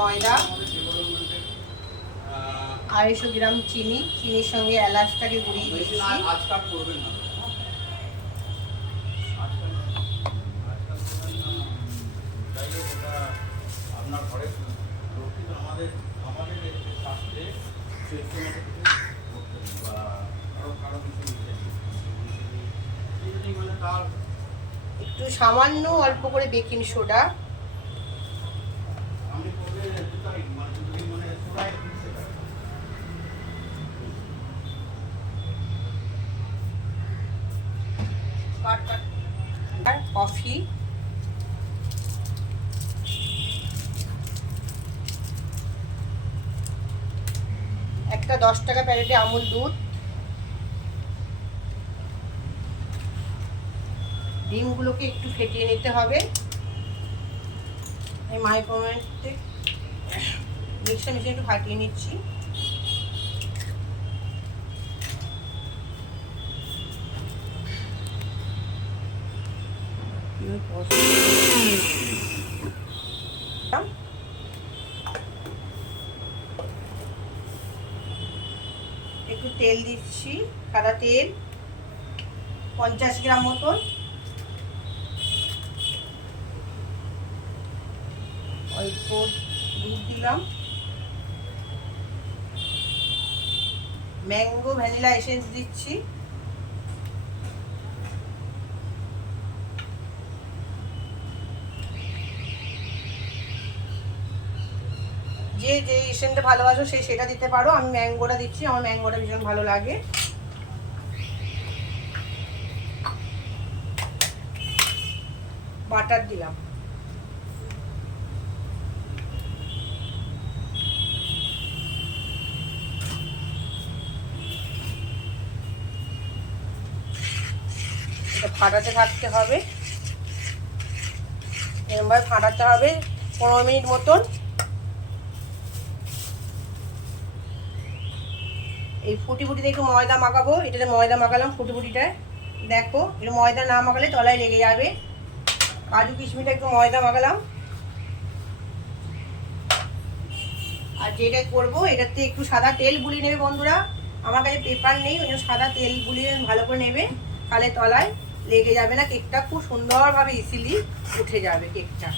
ময়দা, 250 গ্রাম চিনি, চিনির সঙ্গে এলাচটাকে গুঁড়িয়ে দিচ্ছি। একটু সামান্য অল্প করে বেকিং সোডা, কফি, একটা 10 টাকা প্যাকেটে আমুল দুধ, ডিমগুলোকে একটু ফেটিয়ে নিতে হবে। এই মাইক্রোওয়েভে মিক্সার মেশিনে একটু ফাটিয়ে নিচ্ছি। একটু তেল দিচ্ছি, সাদা তেল 50 গ্রাম মতন, অল্প দুধ দিলাম, ম্যাঙ্গো ভ্যানিলা এসেন্স দিচ্ছি, যে যে এসেন্সটা ভালোবাসো সে সেটা দিতে পারো। আমি ম্যাঙ্গোটা দিচ্ছি, আমার ম্যাঙ্গোটা ভীষণ ভালো লাগে। বাটার দিলাম, এটা ফাটাতে থাকতে হবে, এরকমভাবে ফাটাতে হবে 15 মিনিট মতন। এই ফুটিতে একটু ময়দা মাখাবো, এটাতে ময়দা মাখালাম ফুটিটায়। দেখো একটু ময়দা না মাখালে তলায় লেগে যাবে। কাজু কিশমিশটা একটু ময়দা মাখালাম। আর যেটা করবো এটাতে একটু সাদা তেল গুলিয়ে নেবে বন্ধুরা। আমার কাছে পেপার নেই, ওই জন্য সাদা তেল গুলিয়ে ভালো করে নেবে, তাহলে তলায় লেগে যাবে না। কেকটা খুব সুন্দরভাবে ইজিলি উঠে যাবে, কেকটা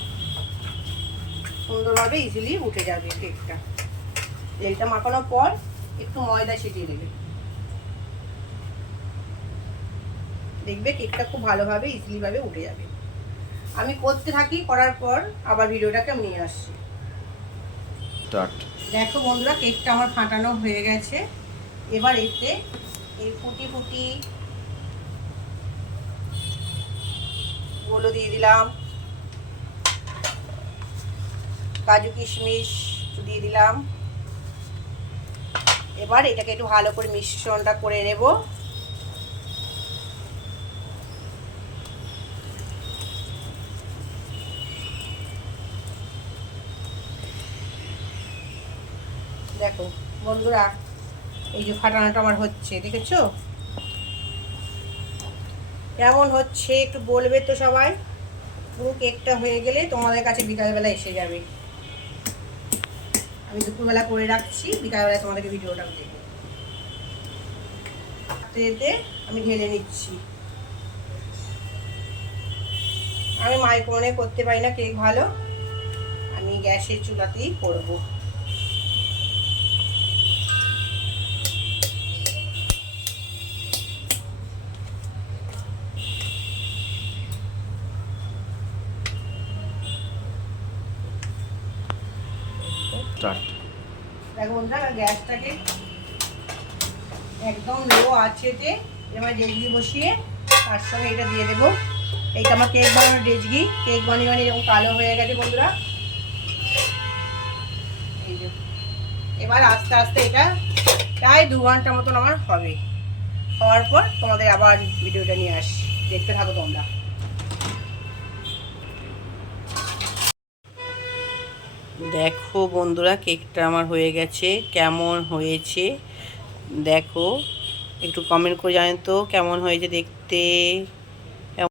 সুন্দরভাবে ইজিলি উঠে যাবে কেকটা। তেলটা মাখানোর পর একটু ময়দা ছিটিয়ে দেবে, দেখবে কেকটা খুব ভালোভাবে ইজিলি ভাবে উঠে যাবে। আমি করতে থাকি, করার পর আবার ভিডিওটাকে আমি নিয়ে আসছি। দেখো বন্ধুরা, কেকটা আমার ফাটানো হয়ে গেছে। এবার এতে এই ফুটি গুলো দিয়ে দিলাম, কাজু কিশমিশ দিয়ে দিলাম। এবার এটাকে একটু ভালো করে মিশ্রণটা করে নেব। দেখো বন্ধুরা, এই যে ফাটানোটা আমার হচ্ছে, দেখেছো কেমন হচ্ছে? একটু বলবে তো সবাই। পুরো কেকটা হয়ে গেলে তোমাদের কাছে বিকালবেলা এসে যাবে। আমি দুপুরবেলা করে রাখছি, বিকালবেলা তোমাদেরকে ভিডিওটা দেবো। এতে আমি ঢেলে নিচ্ছি। আমি মাইক্রোওয়েভে করতে পারি না কেক ভালো, আমি গ্যাসের চুলাতেই করবো। দেখো বন্ধুরা, গ্যাসটাকে একদম লো আঁচেতে এবার ডেজকি বসিয়ে তার সঙ্গে এটা দিয়ে দেবো। এইটা আমার কেক বানানোর ডেজকি। কেক বানিয়ে এরকম কালো হয়ে গেছে বন্ধুরা। এই যে এবার আস্তে আস্তে এটা প্রায় 2 ঘন্টা মতন আমার হবে। হওয়ার পর তোমাদের আবার ভিডিওটা নিয়ে আসি, দেখতে থাকো তোমরা। দেখো বন্ধুরা, কেকটা আমার হয়ে গেছে। কেমন হয়েছে দেখো, একটু কমেন্ট করে জানেন তো কেমন হয়েছে দেখতে।